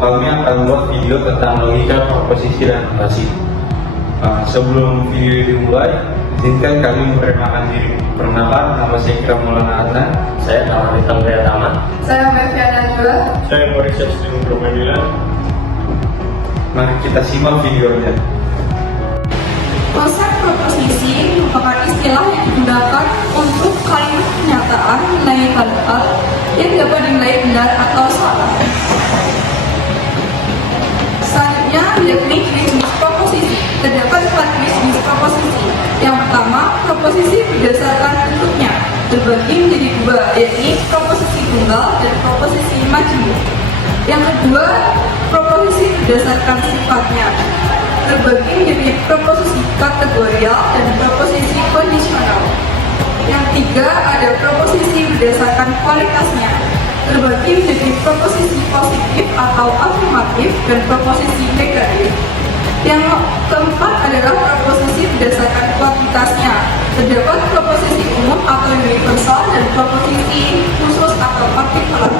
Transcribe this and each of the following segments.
kami akan buat video tentang logika, proposisi, dan relasi. Sebelum video dimulai, izinkan kami memperkenalkan diri. Perkenalkan, nama saya Ikram Maulana Adnan. Saya Taman Hitam Priyatama. Saya Mevia Najwa. Saya Maurice Pramadilan. Mari kita simak videonya. Konsep proposisi merupakan istilah yang digunakan untuk kalimat pernyataan mengenai hal-hal yang dapat dinilai benar atau salah. Selanjutnya, yakni jenis proposisi. Terdapat 4 jenis proposisi. Yang pertama, proposisi berdasarkan bentuknya terbagi menjadi 2, yakni proposisi tunggal dan proposisi majemuk. Yang kedua, proposisi berdasarkan sifatnya terbagi menjadi proposisi kategorial dan proposisi kondisional. Yang ketiga, ada proposisi berdasarkan kualitasnya terbagi menjadi proposisi positif atau afirmatif dan proposisi negatif. Yang keempat adalah proposisi berdasarkan kuantitasnya. Terdapat proposisi umum atau universal dan proposisi khusus atau partikular.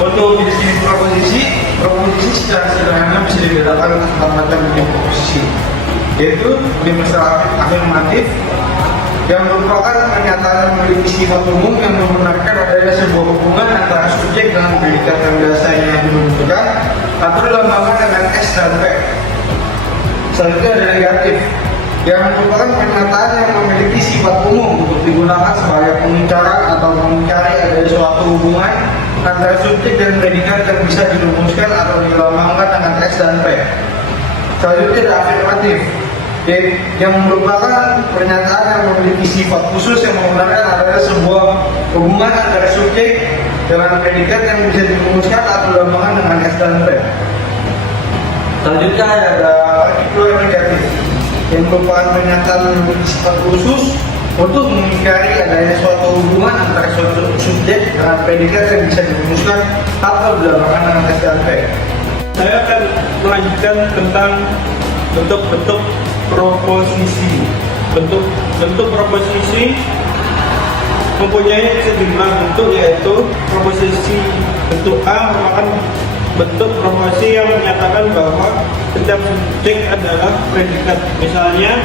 Untuk jenis proposisi secara sederhana bisa dibedakan 4 macam jenis proposisi, yaitu universal afirmatif yang merupakan pernyataan yang memiliki sifat umum yang membenarkan adanya sebuah hubungan antara subjek dengan predikat yang biasanya dibentukkan atau dilambangkan dengan S dan P. Selanjutnya ada negatif yang merupakan pernyataan yang memiliki sifat umum untuk digunakan sebagai pengingkaran atau mengingkari adanya suatu hubungan antara subjek dan predikat yang bisa dirumuskan atau dilambangkan dengan S dan P. Selanjutnya ada afirmatif yang merupakan pernyataan yang memiliki sifat khusus yang membenarkan adanya sebuah hubungan antara subjek dengan predikat yang bisa dirumuskan atau dilambangkan dengan S dan P. Selanjutnya ada partikular negatif yang merupakan pernyataan yang memiliki sifat khusus untuk mengingkari adanya suatu hubungan antara suatu subjek dengan predikat yang bisa dirumuskan atau dilambangkan dengan S dan P. Saya akan melanjutkan tentang bentuk-bentuk proposisi. Bentuk proposisi mempunyai sejumlah bentuk, yaitu proposisi bentuk A merupakan bentuk proposisi yang menyatakan bahwa setiap subjek adalah predikat. Misalnya,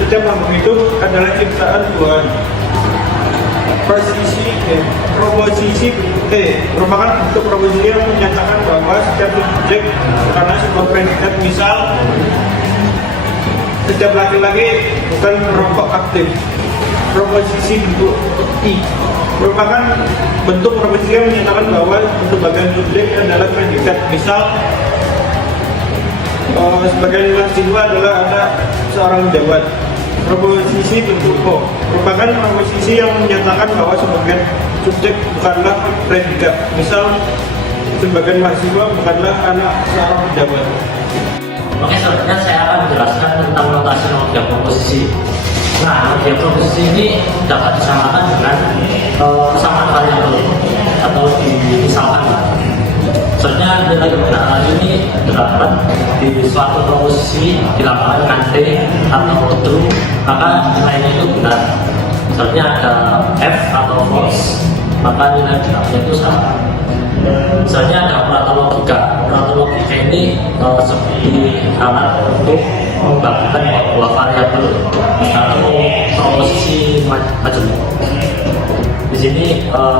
setiap makhluk hidup adalah ciptaan Tuhan. Proposisi T merupakan bentuk proposisi yang menyatakan bahwa setiap subjek karena sebuah predikat. Misal, setiap laki-laki bukan perokok aktif. Proposisi bentuk I merupakan bentuk proposisi yang menyatakan bahwa sebagian subjek adalah predikat. Misal, sebagian jiwa adalah ada seorang pejabat. Proposisi bentuk O merupakan proposisi yang menyatakan bahwa sebagian subjek bukanlah predikat. Misal, sebagian mahasiswa bukanlah anak seorang pejabat. Oke, selanjutnya saya akan menjelaskan tentang notasi logika proposisi. Nah, logika proposisi ini dapat disamakan dengan kesamaan variabel atau dimisalkan. Soalnya nilai kebenaran ini terdapat di suatu proposisi dilambangkan dengan T atau true, maka nilainya itu benar. Soalnya ada F atau false, maka nilai benarnya itu salah. Misalnya ada operator logika. Operator logika ini seperti alat untuk membagikan dua variabel atau proposisi majemuk. Di sini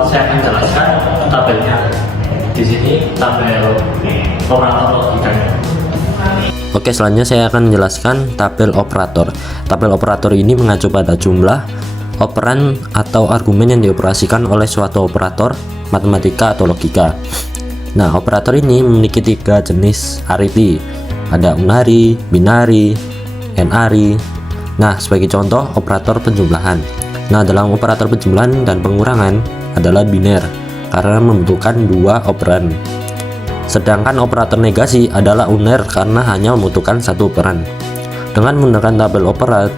saya akan jelaskan tabelnya. Di sini tabel operator logikanya. Oke, selanjutnya saya akan menjelaskan tabel operator. Tabel operator ini mengacu pada jumlah operan atau argumen yang dioperasikan oleh suatu operator matematika atau logika. Nah, operator ini memiliki 3 jenis arity. Ada unary, binary, n-ary. Nah, sebagai contoh operator penjumlahan. Nah, dalam operator penjumlahan dan pengurangan adalah biner karena membutuhkan 2 operan. Sedangkan operator negasi adalah uner karena hanya membutuhkan 1 operan. Dengan menggunakan tabel operator,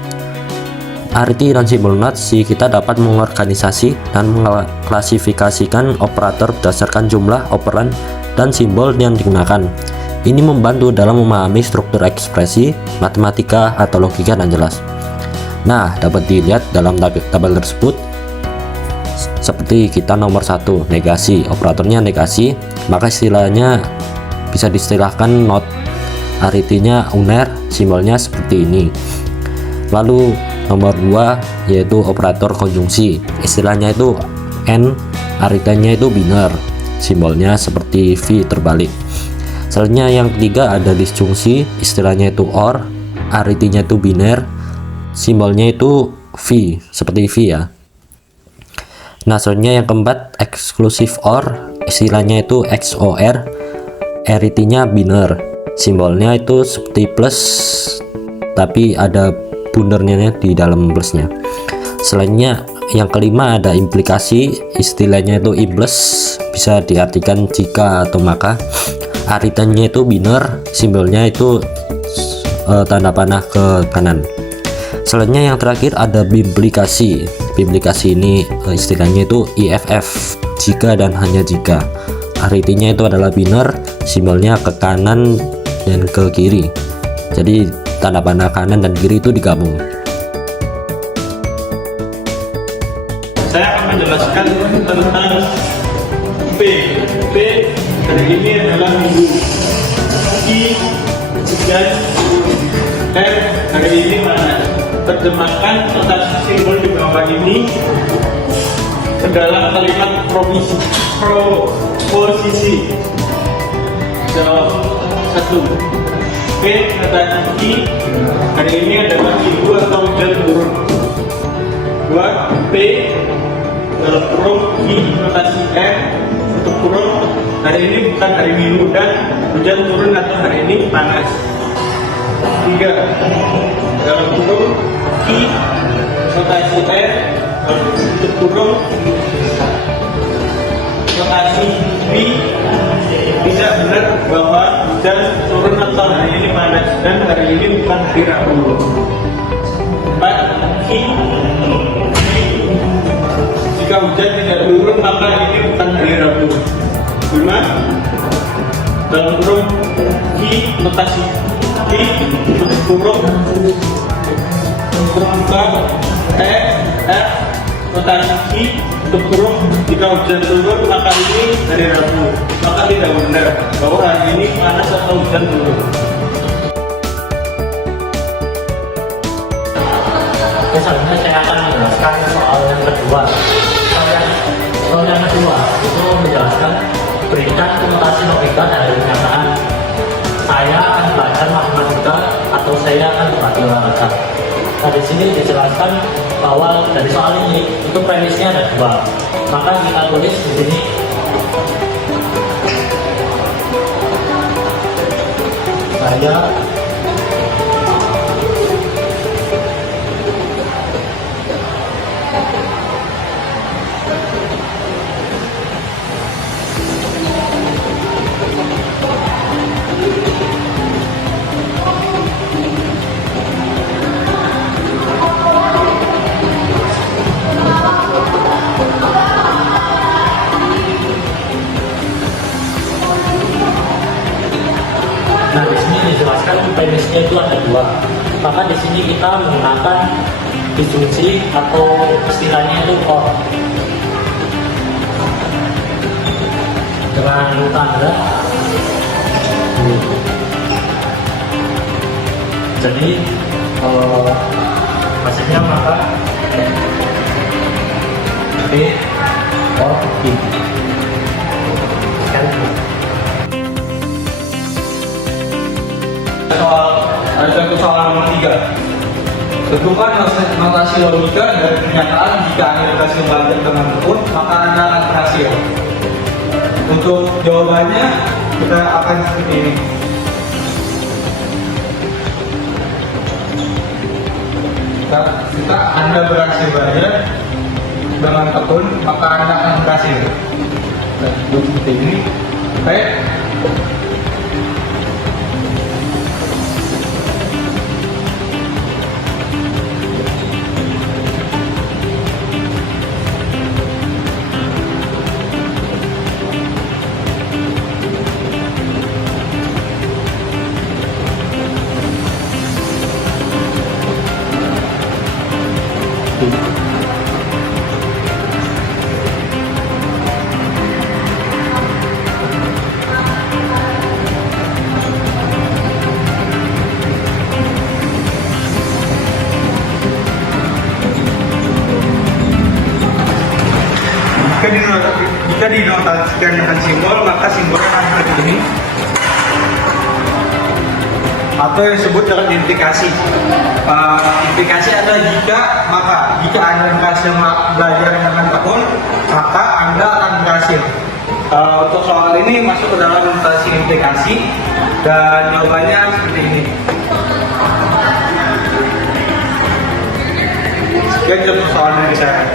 arti dan simbol notasi, kita dapat mengorganisasi dan mengklasifikasikan operator berdasarkan jumlah operan dan simbol yang digunakan. Ini membantu dalam memahami struktur ekspresi, matematika, atau logika dan jelas. Nah, dapat dilihat dalam tabel tersebut seperti seperti kita nomor 1 negasi, operatornya negasi, maka istilahnya bisa diistilahkan not, artinya uner, simbolnya seperti ini. Lalu nomor 2 yaitu operator konjungsi, istilahnya itu n, artinya itu biner, simbolnya seperti V terbalik. Selanjutnya yang ketiga ada disjungsi, istilahnya itu or, artinya itu biner, simbolnya itu V, seperti V ya. Nah, selanjutnya yang keempat eksklusif or, istilahnya itu XOR, artinya biner, simbolnya itu seperti plus tapi ada bundernya di dalam plusnya. Selanjutnya yang kelima ada implikasi, istilahnya itu implies, bisa diartikan jika atau maka, artinya itu biner, simbolnya itu tanda panah ke kanan. Selanjutnya yang terakhir ada bimplikasi. Bimplikasi ini istilahnya itu IFF, jika dan hanya jika, artinya itu adalah biner, simbolnya ke kanan dan ke kiri, jadi tanda panah kanan dan kiri itu digabung. Saya akan menjelaskan tentang P. P hari ini adalah minggu. I dan R hari ini mana? Terjemahkan notasi simbol di bawah ini ke dalam kalimat proposisi. Jawab 1. P notasi I hari ini adalah minggu atau hujan turun. 2. P dalam kurung I notasi R untuk kurung hari ini bukan hari minggu dan hujan turun atau hari ini panas. 3. Dalam kurung I notasi R untuk kurung notasi B bisa benar bahwa hujan turun atau hari ini panas dan hari ini bukan hari Rabu. 4. I jika hujan tidak turun maka ini bukan hari Rabu. 5. Dalam kurung I notasi I untuk kurung buka F notasi I untuk kurung jika hujan turun maka ini hari Rabu, maka tidak benar bahwa hari ini panas atau hujan turun. Selanjutnya saya akan menjelaskan soal yang kedua. Soal yang kedua itu menjelaskan berikan konotasi logika dari pernyataan saya akan belajar matematika atau saya akan berlatih olahraga. Nah, di sini dijelaskan bahwa dari soal ini itu premisnya ada 2. Maka kita tulis di sini saya Nah, di sini dijelaskan premisnya itu ada 2. Maka di sini kita menggunakan disjungsi atau istilahnya itu or dengan tanda jadi maksudnya maka P or I kan Ada satu soal nomor 3. Tentukan notasi logika dari pernyataan jika akhir notasi belajar dengan tekun maka Anda akan berhasil. Untuk jawabannya kita akan seperti ini. Kita Anda berhasil belajar dengan tekun maka Anda akan berhasil. Dan seperti ini. Oke. Jika dinotasikan dengan simbol, maka simbolnya akan seperti ini. Atau yang disebut dengan implikasi. Implikasi adalah jika Anda berhasil belajar dengan tekun, maka Anda akan berhasil. Untuk soal ini masuk ke dalam notasi implikasi dan jawabannya seperti ini. Sekian contoh soal dari saya.